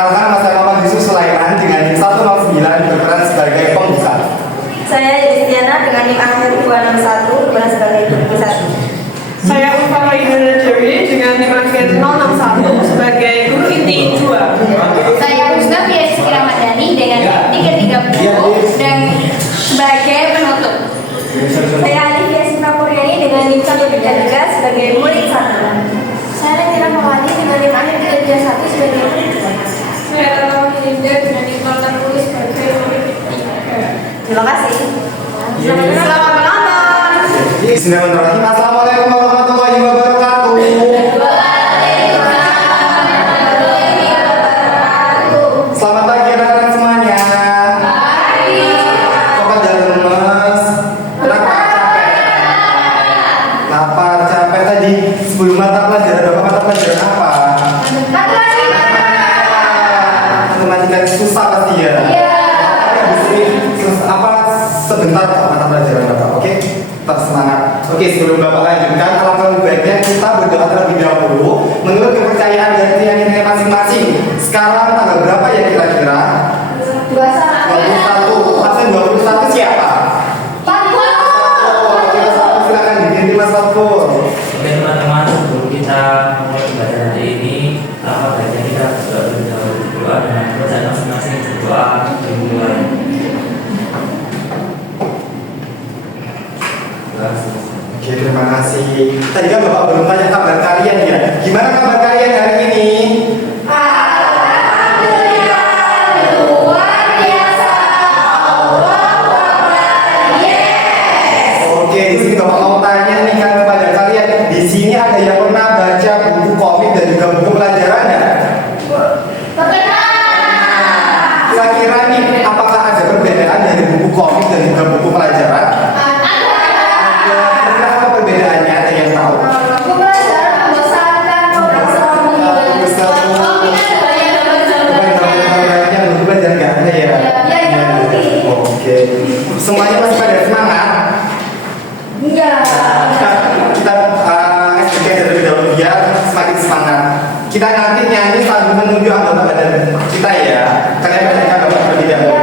Perkenalkan, Mas Muhammad Yusuf Sulaiman dengan NIM 109 berperan sebagai pembuka. Saya Yustiana dengan NIM akhir 261 berperan sebagai pembuka. Saya Ulfa Raihana Dewi dengan NIM akhir 061 sebagai guru inti 2. Saya Husna Fiyaski Ramadhani dengan NIM 330 dan sebagai penutup. Saya Alif Yasin Prapuryani dengan NIM 133 sebagai murid 1. Saya Retira Mawati dengan NIM akhir 331 sebagai murid 2. Saya Tata Hinda dengan NIM 40 sebagai murid 3. Terima kasih. Selamat menonton. Bismillahirrahmanirrahim. Assalamualaikum warahmatullahi wabarakatuh. Selamat pagi anak-anak semuanya. Kok pada lemes? Kenapa capek? Lapar, capek tadi. Sebelum mata pelajaran, berapa mata pelajaran apa? Matematika susah pasti ya. Apa sebentar kok mata pelajaran Bapak, oke? Tetap semangat. Oke, sebelum Bapak lanjutkan, alangkah lebih baiknya kita berdoa terlebih dahulu menurut kepercayaan dan keyakinan masing-masing. Sekarang tanggal berapa ya kira-kira? 21. Masa 21 siapa? Oh, silakan diganti Mas Fatkur. Oke teman-teman, sebelum kita mulai ibadah hari ini, apa baiknya kita berdoa dengan bacaan masing-masing berdoa dimulai. Oke, terima kasih. Tadi kan Bapak belum tanya kabar kalian ya. Gimana kabar kalian hari ini? Oke, di sini Bapak mau tanya nih kan kepada kalian. Di sini ada yang pernah baca buku komik dan juga buku pelajaran ya? Kira-kira nih, apakah ada perbedaan dari buku komik dan juga buku pelajaran? Ada. Apa perbedaannya? Ada yang tahu? Buku pelajaran nggak ada ya? Oke. Semuanya masih pada semangat? Kita SDK terlebih dahulu biar semakin semangat. Kita nanti nyanyi sambil menunjuk anggota badan kita ya. Kalian bacakan Bapak terlebih dahulu.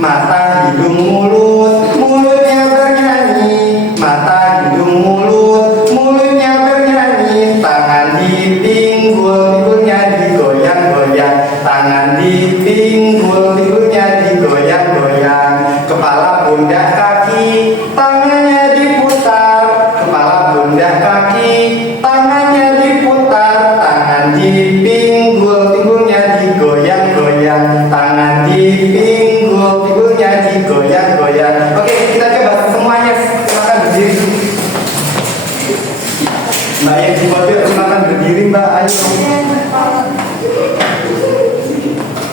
Mata, hidung, mulut, mulutnya bernyanyi. Mata, hidung, mulut, mulutnya bernyanyi. Tangan dipinggul, pinggulnya digoyang-goyang. Tangan dipinggul, pinggulnya digoyang-goyang. Kepala, pundak, kaki, tangannya diputar. Kepala, pundak, kaki, tangannya diputar. Tangan dipinggul, pinggulnya digoyang-goyang. Tangan dipinggul, pinggulnya digoyang-goyang. Oke, kita coba semuanya. Silakan berdiri. Mbak yang di mobil silakan berdiri Mbak. Ayo.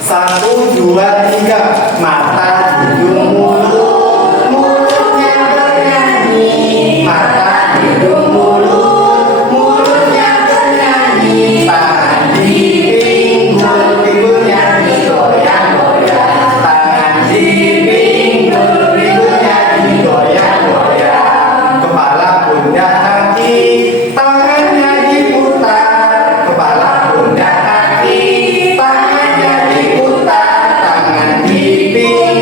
1, 2, 3. Mata, hidung, mulut, mulutnya bernyanyi. Mata, hidung, mulut, mulutnya bernyanyi. Tangan dipinggul, pinggulnya digoyang-goyang. Tangan dipinggul, pinggulnya digoyang-goyang. Kepala, pundak, kaki, tangannya diputar. Kepala, pundak, kaki, tangannya diputar. Tangan dipinggul,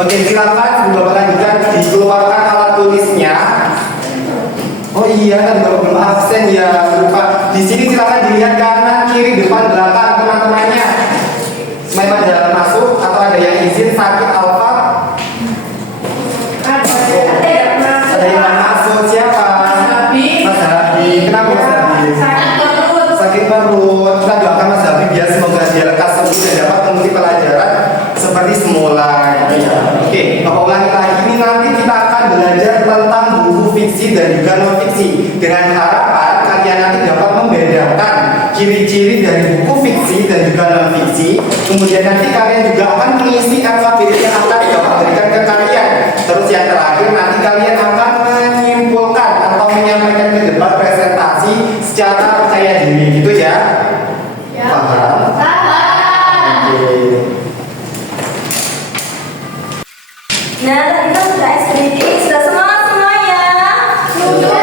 Oke, silakan sebelum Bapak lanjutkan dikeluarkan alat tulisnya. Oh iya, kan Bapak belum absen ya, lupa. Di sini silakan dilihat kanan, kiri, depan, belakang teman-temannya. Semuanya pada masuk atau ada yang izin sakit alfa? Ada yang nggak masuk siapa? Mas Habib. Kenapa Mas Habib? Sakit perut. Kita doakan Mas Habib ya, semoga dia lekas sembuh dan dapat mengikuti pelajaran seperti semula. Oke, Bapak ulangi lagi. Ini nanti kita akan belajar tentang buku fiksi dan juga non fiksi. Dengan harapan kalian nanti dapat membedakan ciri-ciri dari buku fiksi dan juga non fiksi. Kemudian nanti kalian juga akan mengisi LKBD yang akan Bapak berikan ke kalian. Terus yang terakhir nanti kalian akan menyimpulkan atau menyampaikan ke depan presentasi secara percaya diri, gitu ya? Paham? Oke. Nah, tadi kan sudah SPDT, sudah semangat semuanya? Sudah.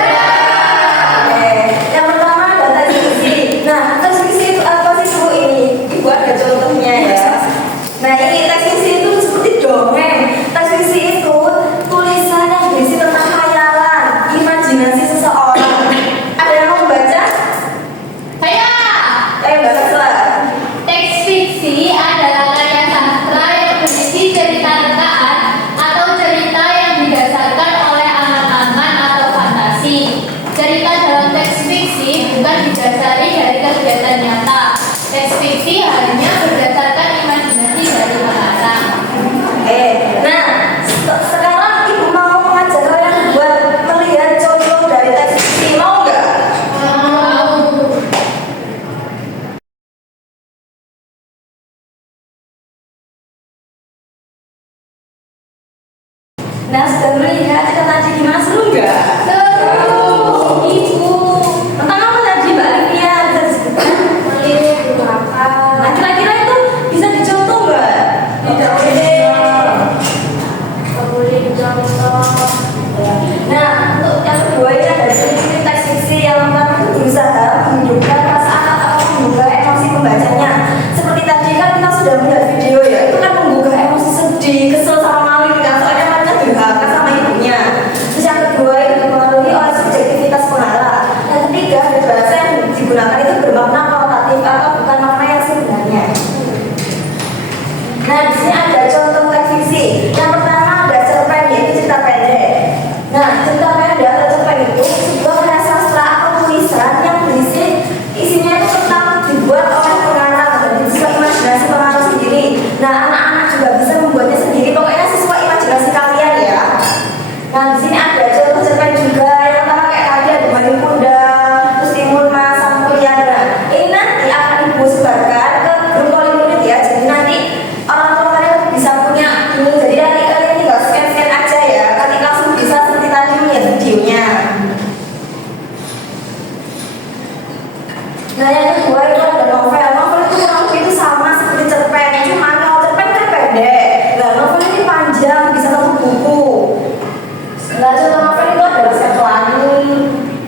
Oke, yang pertama ada teks fiksi. Nah, teks fiksi itu apa sih Bu ini? Ibu ada contohnya ya. Nah, ini teks fiksi itu seperti dongeng. Teks fiksi itu tulisan yang berisi tentang khayalan, imajinasi seseorang. Ada yang mau baca? Saya. Mbak Sasla. Teks fiksi adalah karya sastra yang berisi cerita rekaan atau cerita yang didasarkan oleh angan-angan atau fantasi. Cerita dalam teks fiksi bukan didasari dari kegiatan nyata. Teks fiksi hanya berdasarkan imajinasi dari pengarang. Nah, sekarang Ibu mau mengajak kalian buat melihat contoh dari teks fiksi, mau nggak? Nah, sudah melihat kita tadi gimana, seru nggak? Seru. Ibu, tentang apa tadi Mbak Livia? Bisa disebutkan? Melihat apa? Nah, kira-kira itu bisa dicontoh nggak? Tidak boleh dicontoh. Nah, untuk yang kedua ya dari ciri teks fiksi yang pertama itu berusaha menunjukkan perasaan atau menggugah emosi pembacanya. Seperti tadi kan kita sudah melihat video ya, itu kan menggugah emosi sedih, kesel sama maling kan, soalnya mereka durhaka sama ibunya. Terus yang kedua itu dipengaruhi oleh subjektivitas pengarang. Yang ketiga ada bahasa yang digunakan itu bermakna kualitatif atau bukan makna yang sebenarnya. Nah, di sini ada contoh teks fiksi. Yang pertama ada cerpen, yaitu cerita pendek. Nah, cerita pendek atau cerpen itu sebuah karya sastra atau tulisan yang berisi isinya itu tentang dibuat oleh pengarang dan sesuai imajinasi pengarang sendiri. Nah, anak-anak juga bisa membuatnya sendiri. Pokoknya sesuai imajinasi kalian ya. Nah, di sini ada contoh cerpen juga. Yang pertama kayak tadi ada Baling Kuda, terus Timur Mas, Sampuriana. Ini nanti akan Ibu sebarkan ke grup murid ya. Jadi nanti orang tua kalian bisa punya ini. Jadi nanti kalian tinggal scan aja ya. Nanti langsung bisa seperti tadi melihat videonya. Nah, yang kedua itu ada novel. Novel itu kurang lebih itu sama seperti cerpen. Cuma kalau cerpen kan pendek. Nah, novel ini panjang, bisa satu buku. Nah, contoh novel itu ada Resep Pelangi,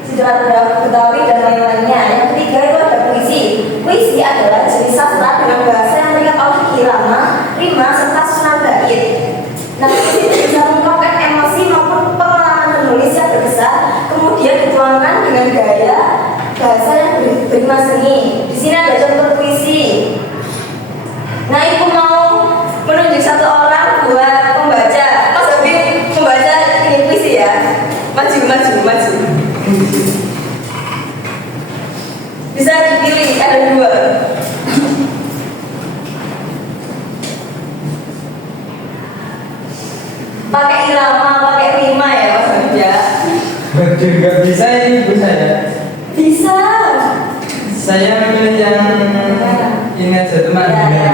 Sejarah Betawi dan lain-lainnya. Yang ketiga itu ada puisi. Puisi adalah jenis sastra dengan bahasa yang terikat oleh irama, rima, serta susunan bait. Nah, puisi itu bisa mengungkapkan emosi maupun pengalaman penulis yang berkesan, kemudian dituangkan dengan gaya bahasa yang berima seni. Di sini ada contoh puisi. Nah, Ibu mau menunjuk satu orang buat pembaca. Mas Habib membaca ini puisi ya. Maju. Bisa dipilih, ada dua. Pakai irama, pakai rima ya Mas Habib ya. Nggak bisa ini Bu saya. Bisa. Saya memilih yang ini aja teman. Ya.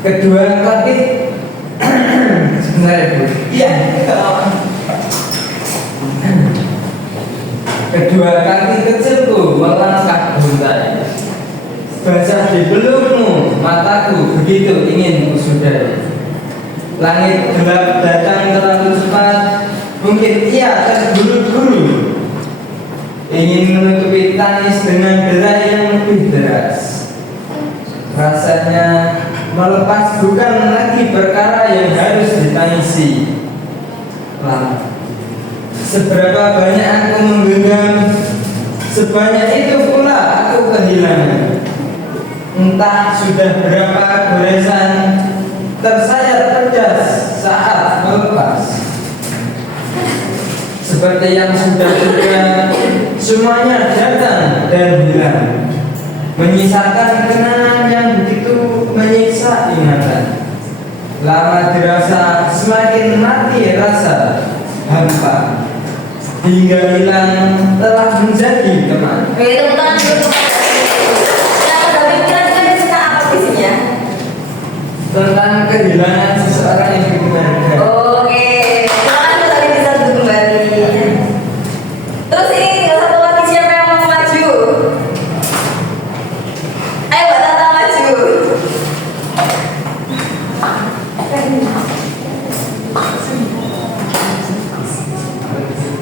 Kedua kaki sebentar ya Bu. Iya. Kedua kaki kecilku melangkah buntai. Basah di pelukmu mataku begitu ingin kusudahi. Langit gelap datang terlalu cepat, mungkin ia terburu-buru. ingin menutupi tangis dengan derai yang lebih deras. Rasanya melepas bukan lagi perkara yang harus ditangisi. Seberapa banyak aku menggenggam, sebanyak itu pula aku kehilangan. Entah sudah berapa goresan tersayat pedas saat melepas. Seperti yang sudah semuanya datang dan hilang, menyisakan kenangan yang begitu menyiksa ingatan. Lama dirasa semakin mati rasa hampa, hingga hilang telah menjadi teman. Oke, tepuk tangan dulu. Nah, tapi kira-kira cerita apa isinya? Tentang kehilangan seseorang yang berharga. Oke, terima kasih tadi bisa duduk kembali. Terus ini tinggal satu lagi, siapa yang mau maju? Ayo Mbak Tata maju.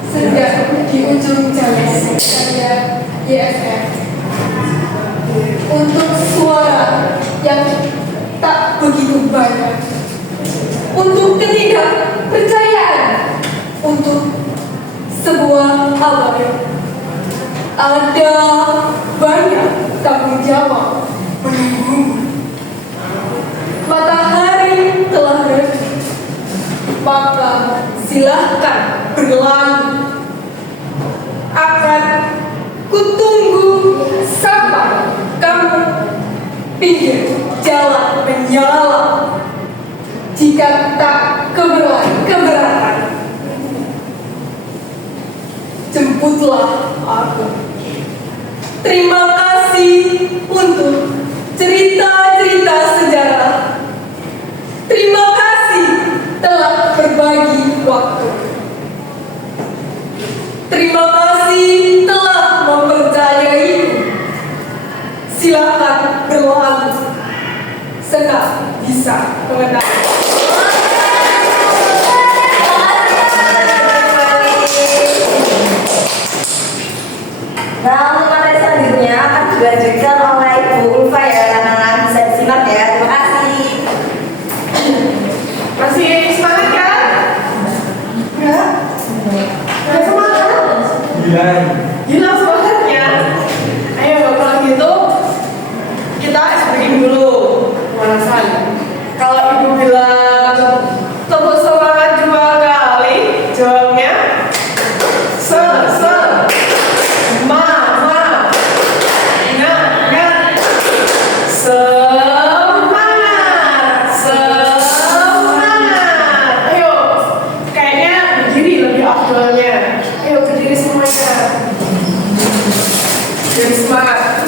Sejak di ujung jalan saya YSF, untuk suara yang tak begitu banyak, untuk ketidakpercayaan, untuk sebuah awal, ada banyak tanggung jawab menunggu. Matahari telah redup, maka silahkan berlalu. Akan kutunggu sampai kamu pinggir jalan menyala. Jika tak keberatan, jemputlah aku. Terima kasih untuk cerita-cerita sejarah. Terima kasih telah berbagi waktu. Terima kasih telah mempercayai. Silakan berlalu. Senang bisa mengenal. Nah, untuk materi selanjutnya akan dilanjutkan oleh Ibu Ulfa ya, anak-anak bisa disimak ya. Terima kasih. Masih semangat kan? Ya? Udah semangat? Gila semangatnya. Ayo kalau gitu kita explain dulu pemanasan. Kalau ibu bilang tepuk semangat 2 kali, jawabnya semangat. Ayo, kayaknya berdiri lebih afdolnya. Ayo berdiri semuanya. Jadi semangat.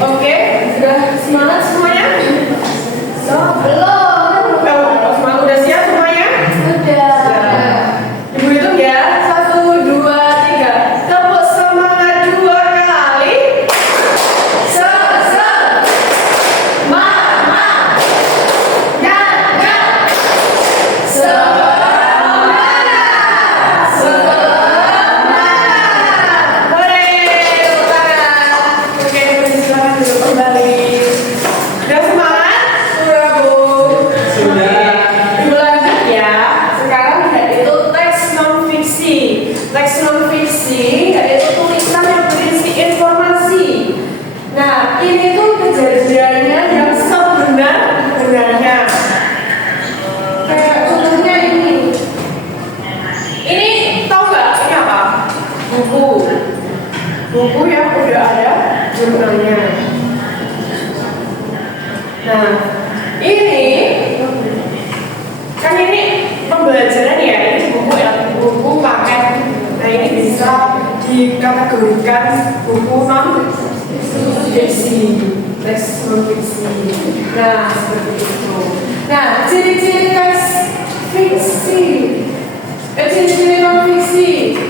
Oke, sudah semangat semuanya? Belum. Semangat udah siap semuanya? Ibu hitung ya, 1, 2, 3. Tepuk semangat 2 kali. Teks non-fiksi yaitu tulisan yang berisi informasi. Nah, ini tuh kejadiannya yang sebenar-benarnya. Kayak contohnya ini. Ini tahu nggak ini apa? Buku. Buku yang udah ada jurnalnya. Nah, ini kan ini pembelajaran ya, ini buku paket. Nah ini bisa dikategorikan buku non-fiksi, teks non-fiksi. Nah seperti itu. Nah ciri-ciri teks fiksi, ciri-ciri non-fiksi.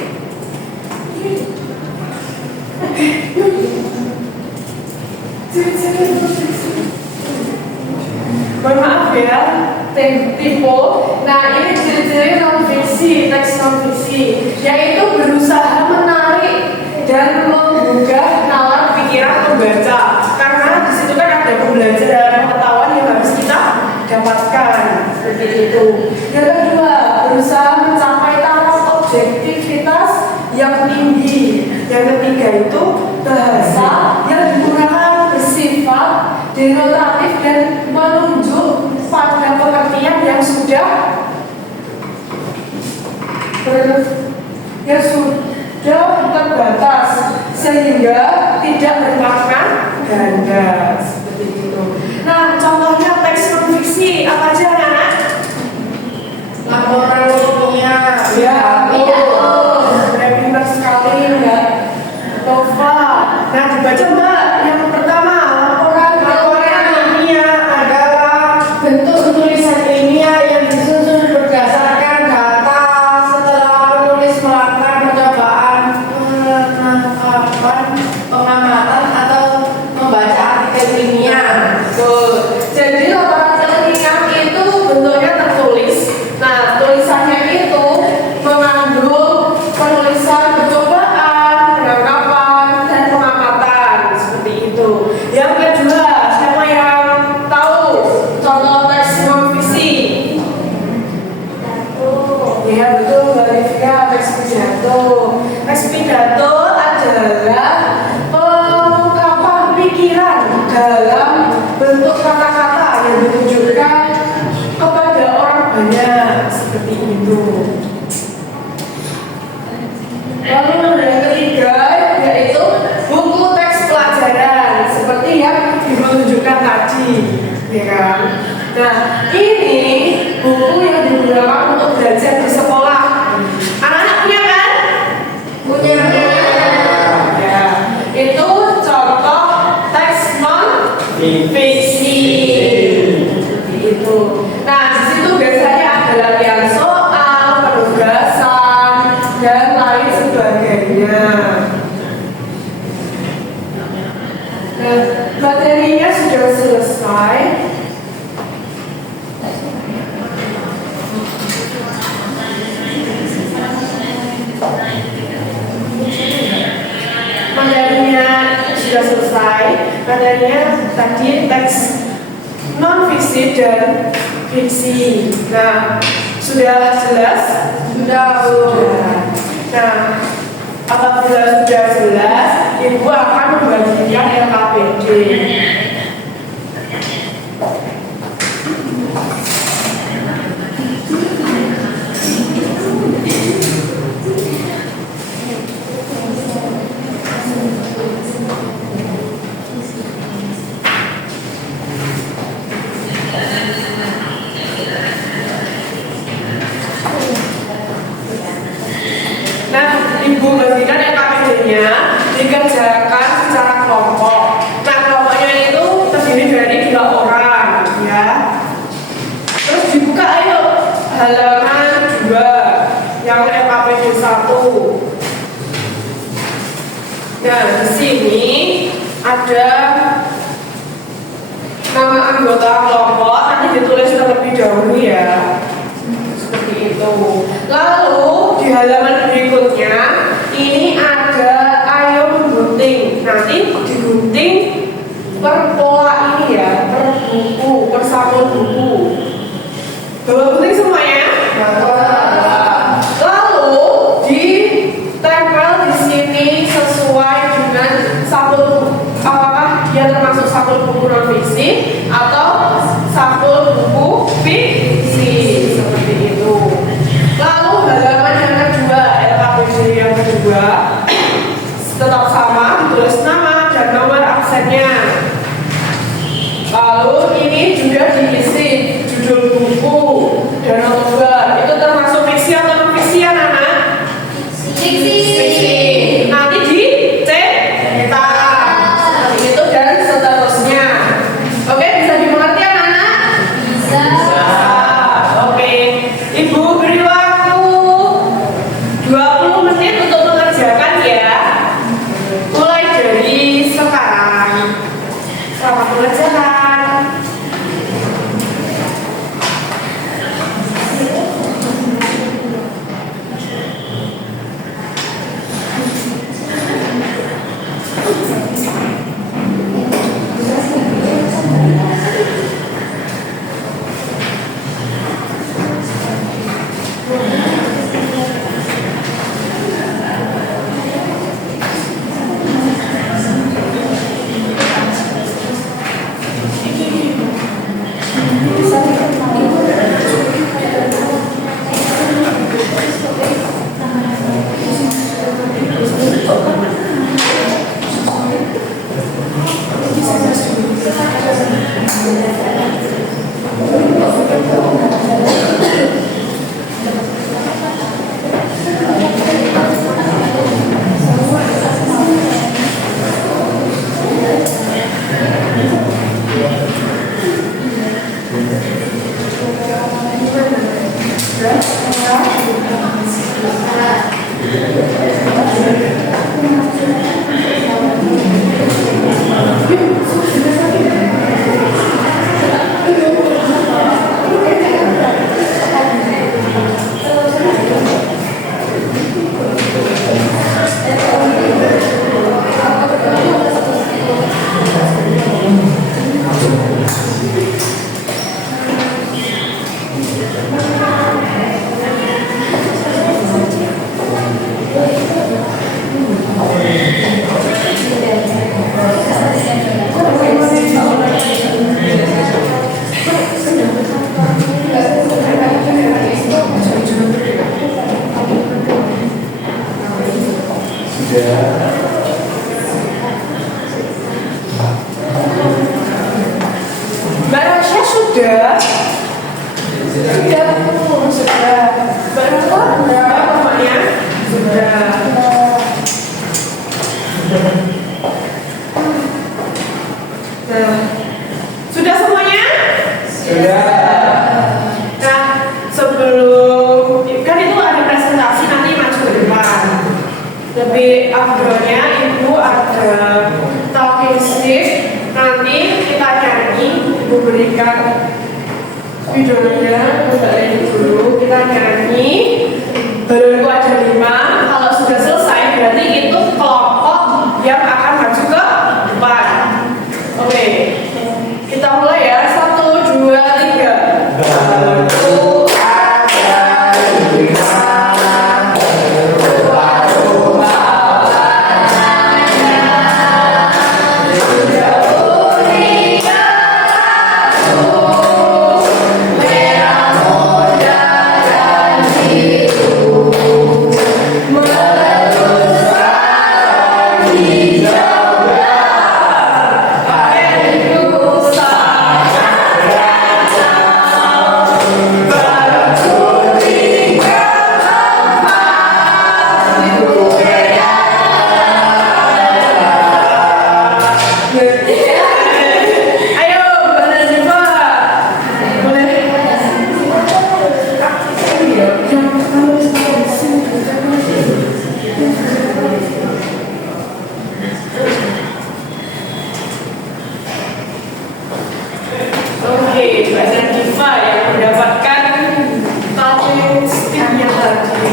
Ciri-ciri non-fiksi. Mohon maaf ya, tipe. Nah, ini ciri-ciri non-fiksi, teks non-fiksi, yaitu berusaha menarik dan menggugah nalar pikiran pembaca. Karena di situ kan ada pembelajaran pengetahuan yang harus kita dapatkan, seperti itu. Yang kedua, berusaha mencapai taraf objektivitas yang tinggi. Yang ketiga itu bahasa yang digunakan bersifat denotatif dan menunjuk pada pengertian yang sudah terbatas sehingga tidak bermakna ganda, seperti itu. Nah, contohnya teks non-fiksi apa aja anak? Laporan ilmiah, ya, pintar sekali ya, Tova. Nah, dibaca Mbak. Yang pertama, laporan ilmiah adalah bentuk tulisan ilmiah yang disusun berdasarkan data setelah penulis melakukan percobaan, pengamatan atau membaca artikel ilmiah. Jadi laporan ilmiah itu bentuknya tertulis. Nah, tulisannya itu mengandung penulisan percobaan, penangkapan, dan pengamatan, seperti itu. Yang kedua, siapa yang tahu contoh teks non-fiksi? Ya, betul, Mbak Livia, teks pidato. Teks pidato adalah pengungkapan pikiran dalam bentuk kata-kata yang ditujukan kepada orang banyak, seperti itu. Lalu yang ketiga yaitu buku teks pelajaran, seperti yang ditunjukkan tadi, ya kan? Nah, ini buku yang digunakan untuk belajar di sekolah. Anak-anak punya kan? Punya. Ya, itu contoh teks non-fiksi. Itu. Nah, di situ biasanya ada latihan soal, penugasan, dan lain sebagainya. Nah, materinya sudah selesai. Materinya sudah selesai. Materinya tadi teks non-fiksi dan fiksi. Nah, sudah jelas? Sudah. Nah, apabila sudah jelas, Ibu akan membagikan LKPD. Nah, Ibu bagikan LKPD-nya dikerjakan secara kelompok. Nah, kelompoknya itu terdiri dari 2 orang, ya. Terus dibuka ayo halaman 2 yang LKPD 1. Nah, di sini ada nama anggota kelompok, nanti ditulis terlebih dahulu ya. Seperti itu. Lalu di halaman berikutnya ini ada ayo menggunting. Nanti digunting per pola ini ya, per buku, per sampul buku. Bawa gunting semuanya? Lalu ditempel di sini sesuai dengan sampul, apakah dia termasuk sampul buku non-fiksi atau sampul buku fiksi, seperti itu. Lalu halaman yang kedua, LKPD yang kedua tetap sama, ditulis nama dan nomor absennya. Lalu ini juga diisi judul buku dan nomor. Itu termasuk fiksi atau non-fiksi ya, Nana? Fiksi. Nanti dicetak seperti itu dan seterusnya. Oke, bisa dimengerti ya, Nana? Bisa. Oke, Ibu beri waktu 20 menit untuk mengerjakan ya. Mulai dari sekarang. Mbak Rasya sudah. Sudah. Mbak Rafa sudah pokoknya sudah. Nah, sudah semuanya? Sudah. Nah, sebelum kan itu ada presentasi nanti maju ke depan. Lebih afdolnya ibu ada talking stick. Nanti kita nyanyi, ibu berikan videonya, kembali dulu kita nyanyi. Balonku ada 5. Kalau sudah selesai berarti itu kelompok yang akan maju ke depan. Oke, kita mulai ya. 1, 2, 3. Balonku ada 5. Ayo, Mbak Ziva. Boleh? Oke, Mbak Ziva yang mendapatkan talking stick-nya tadi.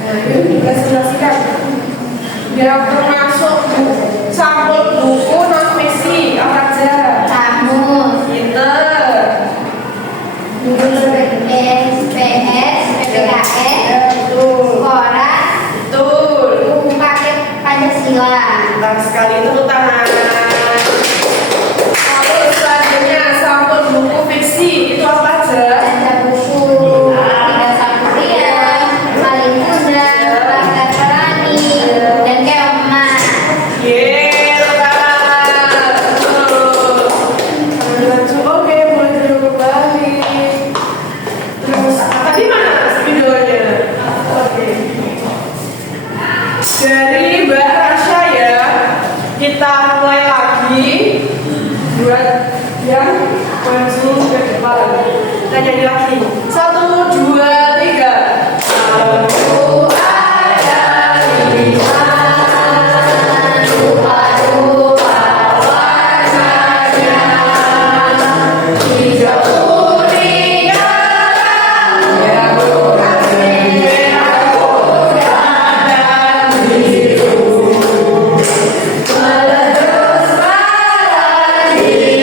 Nah, yuk kita selesaikan. Yang termasuk sampul buku non fiksi apa aja? Kamus, Pinter. buku PS, PPKS, Betul. koran, Betul. buku paket Pancasila. Mantap sekali, tepuk tangan. Lalu selanjutnya sampul buku fiksi itu apa aja? Ada buku Tiga Satria, Paling Muda, Laskar Pelangi, dan Keomas. Yeay, betul. Oke, mulai dulu kembali. Terus tadi mana videonya? Oke. Dari Mbak Rasya ya, kita mulai lagi buat yang maju ke depan. Kita nyanyi lagi. 1, 2, 3. Aku ada 5. Rupa-rupa warnanya, hijau, kuning, merah, muda, dan biru. Meletus malam di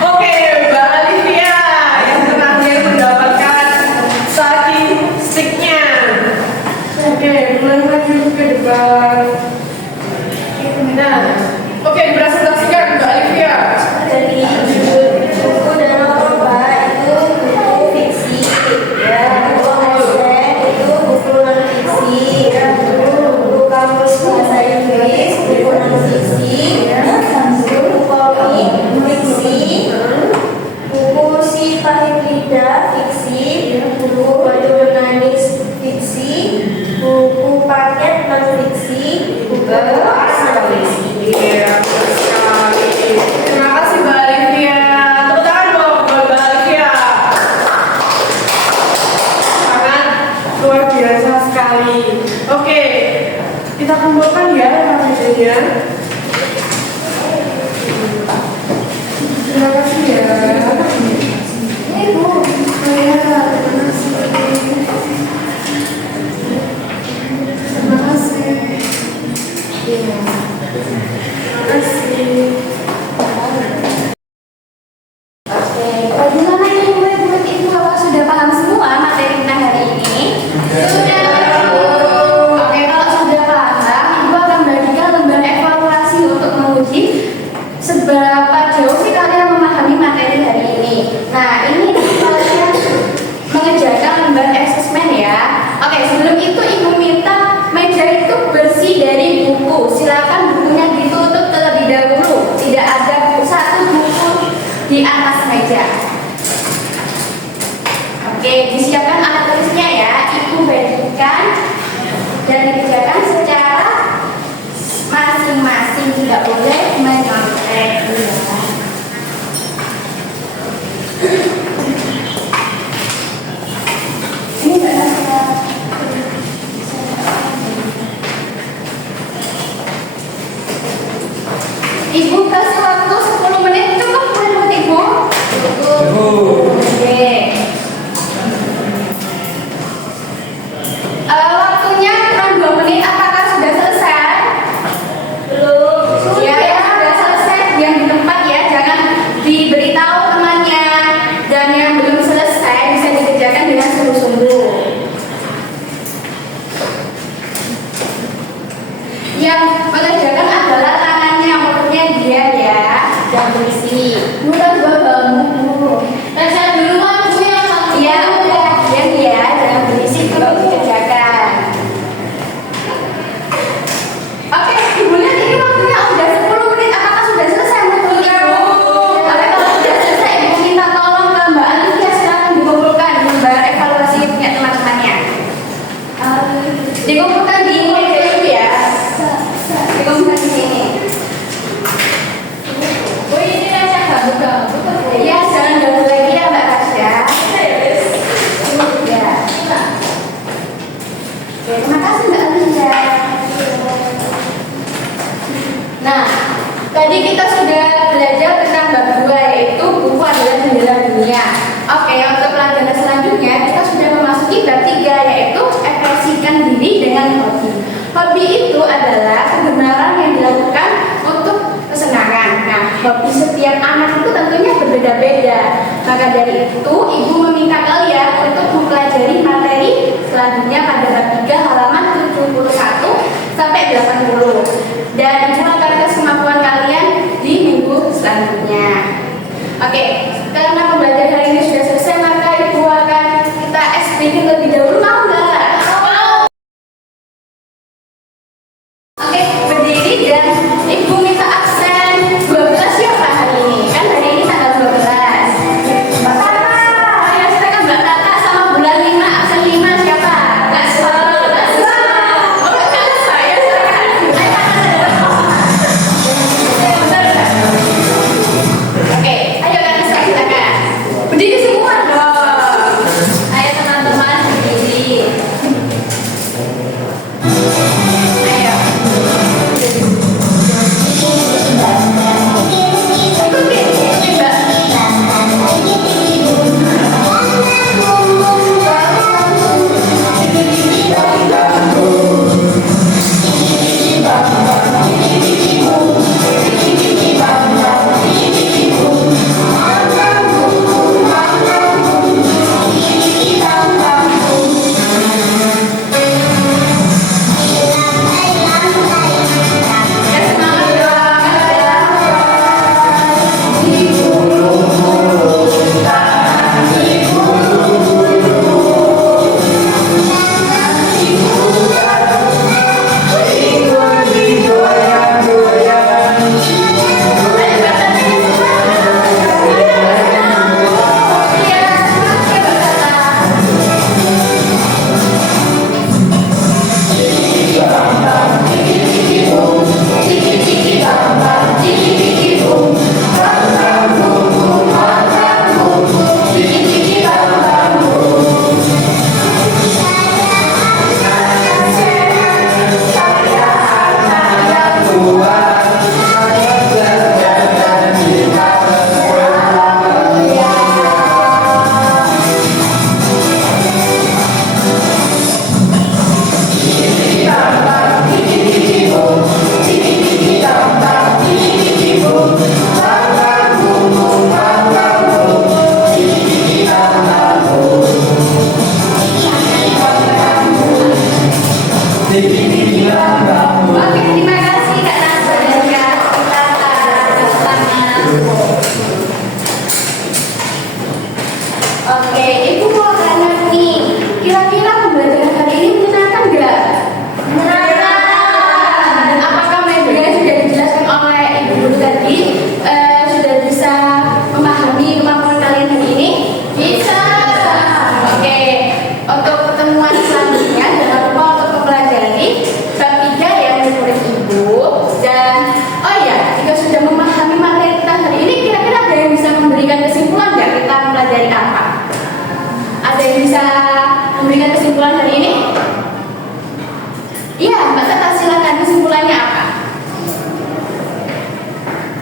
Oke, Mbak Olivia yang terakhir mendapatkan talking stick-nya. Oke, mulai lagi ke depan. Nah, oke, presentasikan Mbak Olivia. Jadi buku dan lomba itu buku fiksi, ya. Buku essay itu buku non fiksi, ya. Buku kamus bahasa Inggris, buku non fiksi, ya. Buku komik fiksi, buku si pahit lidah fiksi, buku baju menangis fiksi, buku paket non fiksi, buku non fiksi. Iya, betul sekali. Terima kasih Mbak Olivia. Tepuk tangan dong buat Mbak Olivia. Sangat luar biasa sekali. Oke, kita kumpulkan ya rekamannya. Terima kasih ya. Ini Bu. Ya, terima kasih. Terima kasih. Iya. Terima kasih. Bagaimana ini ibu-ibu? Ibu kalau sudah paham semua, maka seberapa jauh sih kalian memahami materi hari ini? Nah, ini kalian mengerjakan lembar asesmen ya. Oke, sebelum itu Ibu minta meja itu bersih dari buku. Silakan bukunya ditutup terlebih dahulu. Tidak ada satu buku di atas meja. Oke, disiapkan alat tulisnya ya. Ibu bagikan dan dikerjakan secara masing-masing, tidak boleh menyontek. Ini enggak ada. Ibu kasih waktu 10 menit, cukup menurut Ibu? Cukup. Oke. Waktunya kurang 2 menit. Apakah sudah selesai? Belum. Ya, yang sudah selesai diam di tempat ya. Jangan diberitahu temannya. Dan yang belum selesai bisa dikerjakan dengan sungguh-sungguh. Yang mengerjakan adalah tangannya, mulutnya dia ya. Jangan berisi. Mudah juga bangun. Rasa duluan Bu yang satu. Iya, udah diam ya. Jangan berisi kalau dikerjakan. Oke, Ibu lihat ini waktunya udah 10 menit. Apakah sudah selesai menurut Ibu? Oke, kalau sudah selesai, Ibu minta tolong ke Mbak Alifia sekarang dikumpulkan lembar evaluasi punya teman-temannya. Dikumpulkan di meja itu ya. Dikumpulkan di sini. Bu ini rasa gabut-gabut. Ya, jangan ganggu lagi ya Mbak Tasya. Ya. Oke, terima kasih Mbak Alifia. Nah, tadi kita sudah belajar tentang bab 2 yaitu buku adalah jendela dunia. Oke, untuk pelajaran selanjutnya kita sudah memasuki bab 3 yaitu ekspresikan diri dengan hobi. Hobi itu adalah kebenaran yang dilakukan untuk kesenangan. Nah, hobi setiap anak itu tentunya berbeda-beda. Maka dari itu, Ibu meminta kalian untuk mempelajari materi selanjutnya pada bab 3 halaman 71 sampai 80. Dan Ibu akan tes kemampuan kalian di minggu selanjutnya. Oke, karena pembelajaran hari ini sudah selesai, maka Ibu akan kita explain lebih dahulu. Mau nggak? Oke, berdiri dan Ibu minta absen 12 siapa hari ini? Kan hari ini tanggal 12. Mbak Tata, ya silakan Mbak Tata sama bulan 5, absen 5 siapa? Nggak salah, nggak salah. Oh, nggak saya silakan. Oke, ayo kan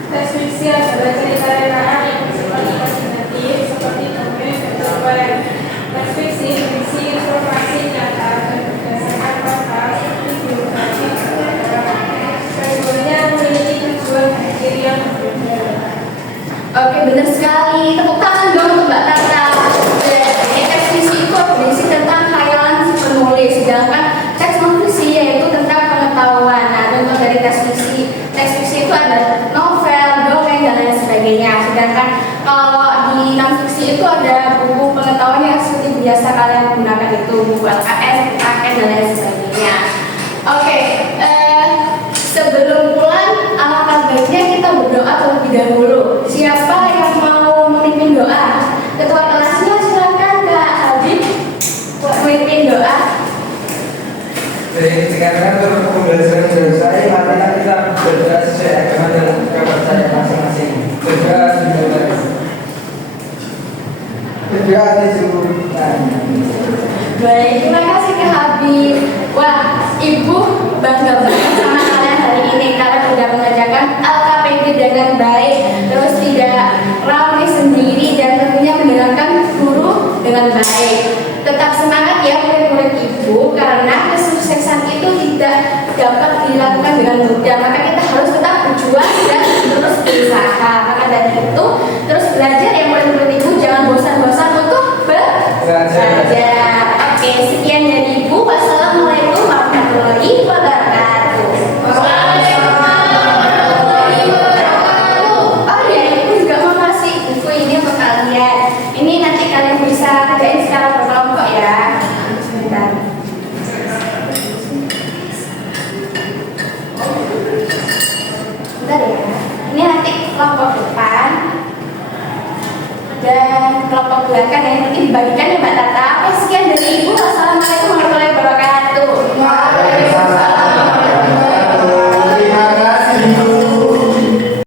Teks fiksi adalah cerita rekaan yang bersifat imajinatif seperti dongeng dan cerpen. Teks fiksi berisi informasi nyata dan berdasarkan fakta seperti biografi sejarah. Keduanya memiliki tujuan akhir yang berbeda. Oke, benar sekali. Tepuk tangan dong untuk Mbak Tata. Jadi teks fiksi itu berisi tentang khayalan si penulis, sedangkan teks non fiksi yaitu tentang pengetahuan. Nah, contoh dari teks fiksi itu ada novel, dongeng dan lain sebagainya. Sedangkan kalau di non fiksi itu ada buku pengetahuan yang seperti biasa kalian gunakan itu, buku LKS, UKM dan lain sebagainya. Oke, sebelum pulang, alangkah baiknya kita berdoa terlebih dahulu. Siapa yang mau memimpin doa? Ketua kelasnya silakan Kak Habib memimpin doa. Jadi sekarang untuk pembelajaran selesai, marilah kita berdoa sesuai agama dan kepercayaan masing-masing. Berdoa dimulai. Berdoa disebutkan. Baik, terima kasih Kak Habib. Wah, Ibu bangga banget sama kalian hari ini karena sudah mengerjakan LKPD dengan baik, terus tidak ramai sendiri dan tentunya mendengarkan guru dengan baik. Tetap semangat ya murid-murid Ibu, karena kesuksesan itu tidak dapat dilakukan dengan mudah. Maka kita harus tetap berjuang dan terus berusaha. Maka dari itu terus belajar ya murid-murid Ibu, jangan bosan-bosan untuk belajar. Oke, sekian dari Ibu. Wassalamualaikum warahmatullahi wabarakatuh. Oh ya, Ibu juga mau kasih buku ini untuk kalian. Ini nanti kalian bisa kerjain secara berkelompok ya. Sebentar. Bentar ya. Ini nanti kelompok depan dan kelompok belakang yang nanti dibagikan ya Mbak Tata. Sekian dari Ibu.